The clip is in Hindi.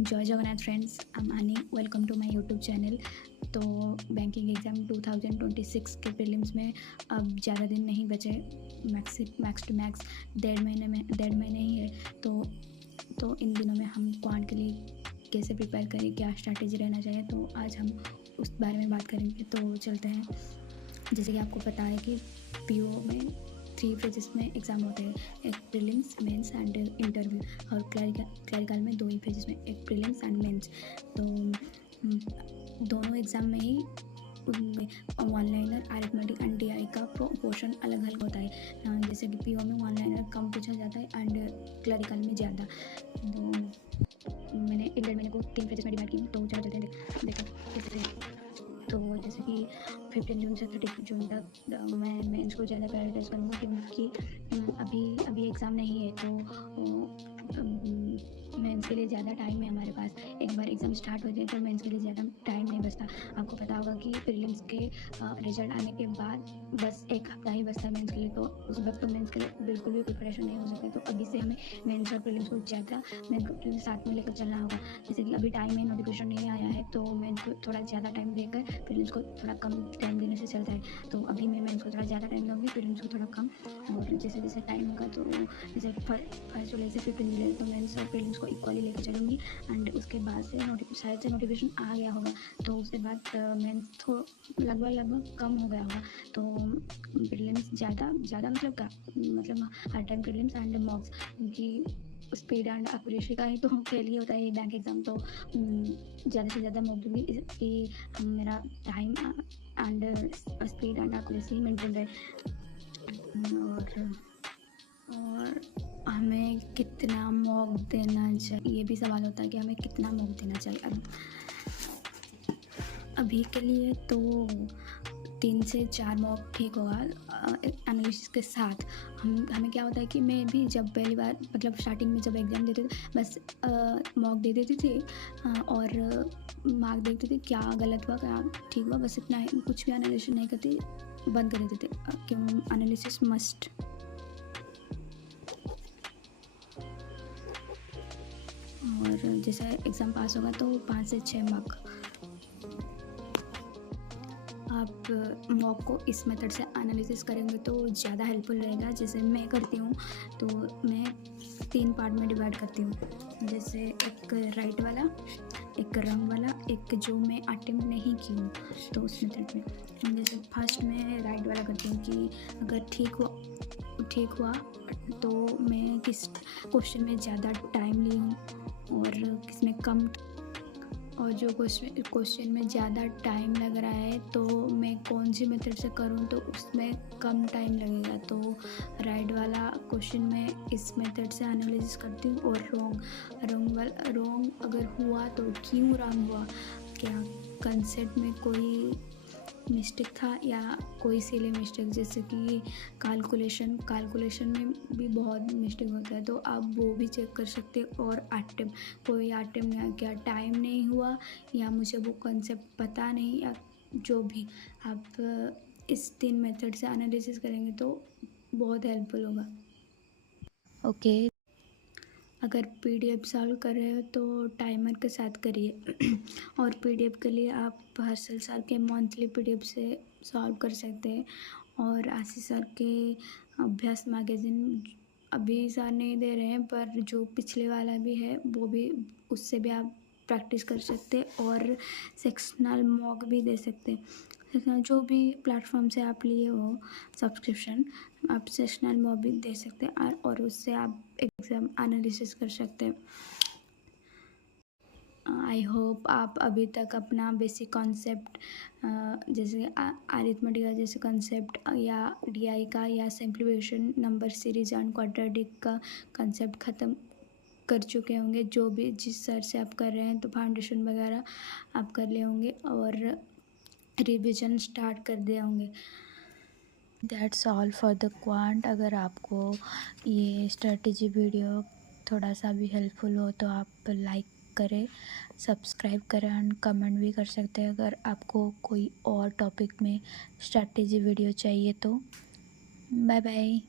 जय Jagannath friends, I am Ani. Welcome to my YouTube channel. तो बैंकिंग एग्ज़ाम 2026 के प्रीलिम्स में अब ज़्यादा दिन नहीं बचे। मैक्स टू मैक्स डेढ़ महीने ही है। तो इन दिनों में हम क्वांट के लिए कैसे प्रिपेयर करें, क्या स्ट्रैटेजी रहना चाहिए, तो आज हम उस बारे में बात करेंगे। तो चलते हैं। जैसे कि आपको पता है कि पीओ में 3 फेजेस में एग्ज़ाम होते हैं, एक प्रीलिम्स, मेंस एंड इंटरव्यू। और क्लरिकल में 2 ही फेजेस में, एक प्रीलिम्स एंड मेंस। तो दोनों एग्ज़ाम में ही one liner, arithmetic and DI का पोर्शन अलग अलग होता है। जैसे कि पीओ में वन लाइनर कम पूछा जाता है एंड क्लरिकल में ज़्यादा। तो मैंने इन डेढ़ महीने को 3 फेजेस में डिवाइड की। तो चलो चलते हैं, देखो कैसे। तो जैसे कि 15 जून से 30 जून तक मैं मेंस को ज़्यादा प्रायोरिटाइज करूँगा, क्योंकि अभी एग्ज़ाम नहीं है। तो मेंस के लिए ज़्यादा टाइम है हमारे पास। एक बार एग्ज़ाम स्टार्ट हो जाए तो मेंस के लिए ज़्यादा टाइम नहीं बचता। आपको पता होगा कि प्रीलिम्स के रिजल्ट आने के बाद बस एक हफ्ता ही बचता है मेंस के लिए। तो उस वक्त तो मेंस के लिए बिल्कुल भी प्रिपरेशन नहीं हो सकता। तो अभी से हमें मेंस और प्रीलिम्स को ज़्यादा मेंस को साथ में लेकर चलना होगा। जैसे कि अभी टाइम है, नोटिफिकेशन नहीं आया है, तो मेंस को थोड़ा ज़्यादा टाइम देकर प्रीलिम्स को थोड़ा कम टाइम देने से चलता है। तो अभी मैं मेंस को थोड़ा ज़्यादा टाइम दूँगी, प्रीलिम्स को थोड़ा कम। और जैसे जैसे टाइम होगा, तो जैसे 1 जुलाई से 15 जुलाई तो मेंस और प्रीलिम्स को इक्वली लेकर चलूँगी। एंड उसके बाद से शायद से नोटिफिकेशन आ गया होगा, तो उसके बाद मेंस तो लगभग कम हो गया होगा। तो प्रीलिम्स ज़्यादा मतलब क्या, मतलब हर टाइम प्रीलिम्स एंड मॉक्स, क्योंकि स्पीड एंड एक्यूरेसी का ही तो खेल ही होता है ये बैंक एग्ज़ाम। तो ज़्यादा से ज़्यादा मॉक दूँगी कि मेरा time and speed and accuracy maintain रहे। और हमें कितना मॉक देना चाहिए, ये भी सवाल होता है कि हमें कितना मॉक देना चाहिए। अभी के लिए तो 3 से 4 मॉक ठीक होगा एनालिसिस के साथ। हमें क्या होता है कि मैं भी जब पहली बार, मतलब स्टार्टिंग में जब एग्ज़ाम देते थे, बस मॉक दे देती थी और मार्क देखती थी, क्या गलत हुआ क्या ठीक हुआ, बस इतना ही। कुछ भी एनालिसिस नहीं करती, बंद कर देते थे। क्यों? Analysis must. और जैसे एग्ज़ाम पास होगा तो 5 से 6 मार्क। आप मॉक को इस मेथड से एनालिसिस करेंगे तो ज़्यादा हेल्पफुल रहेगा। जैसे मैं करती हूँ, तो मैं 3 पार्ट में डिवाइड करती हूँ। जैसे एक राइट वाला, एक रंग वाला, एक जो मैं अटेम्प्ट नहीं की हूँ, तो उस मेथड में। जैसे फर्स्ट में राइट वाला करती हूँ कि अगर ठीक हुआ तो मैं किस क्वेश्चन में ज़्यादा टाइम ली हूँ और किस में कम। और जो क्वेश्चन में ज़्यादा टाइम लग रहा है तो मैं कौन सी मेथड से करूँ तो उसमें कम टाइम लगेगा। तो राइट वाला क्वेश्चन में इस मेथड से एनालिसिस करती हूँ। और रॉन्ग अगर हुआ तो क्यों रॉन्ग हुआ, क्या कंसेप्ट में कोई मिस्टेक था या कोई सिली मिस्टेक, जैसे कि कैलकुलेशन में भी बहुत मिस्टेक होता है, तो आप वो भी चेक कर सकते हैं। और कोई अटेम्प्ट नहीं, क्या टाइम नहीं हुआ या मुझे वो कंसेप्ट पता नहीं, या जो भी आप इस 3 मेथड से एनालिसिस करेंगे तो बहुत हेल्पफुल होगा। ओके। अगर पीडीएफ सॉल्व कर रहे हो तो टाइमर के साथ करिए। और पीडीएफ के लिए आप हर्षल सर के मंथली पीडीएफ से सॉल्व कर सकते हैं। और आशीष सर के अभ्यास मैगज़ीन अभी सर नहीं दे रहे हैं, पर जो पिछले वाला भी है वो भी, उससे भी आप प्रैक्टिस कर सकते हैं। और सेक्शनल मॉक भी दे सकते हैं। जो भी प्लेटफॉर्म से आप लिए हो सब्सक्रिप्शन, आप सेक्शनल मॉक भी दे सकते हैं और उससे आप एग्ज़ाम एनालिसिस कर सकते हैं। आई होप आप अभी तक अपना बेसिक कॉन्सेप्ट, जैसे अरिथमेटिक का जैसे कॉन्सेप्ट या डीआई का या simplification, number series and quadratic का कॉन्सेप्ट ख़त्म कर चुके होंगे। जो भी जिस सर से आप कर रहे हैं, तो फाउंडेशन वगैरह आप कर लिए होंगे और रिविज़न स्टार्ट कर दिए होंगे। That's all for the quant. अगर आपको ये स्ट्रेटजी वीडियो थोड़ा सा भी हेल्पफुल हो तो आप लाइक करें, सब्सक्राइब करें एंड कमेंट भी कर सकते हैं। अगर आपको कोई और टॉपिक में स्ट्रेटजी वीडियो चाहिए तो बाय बाय।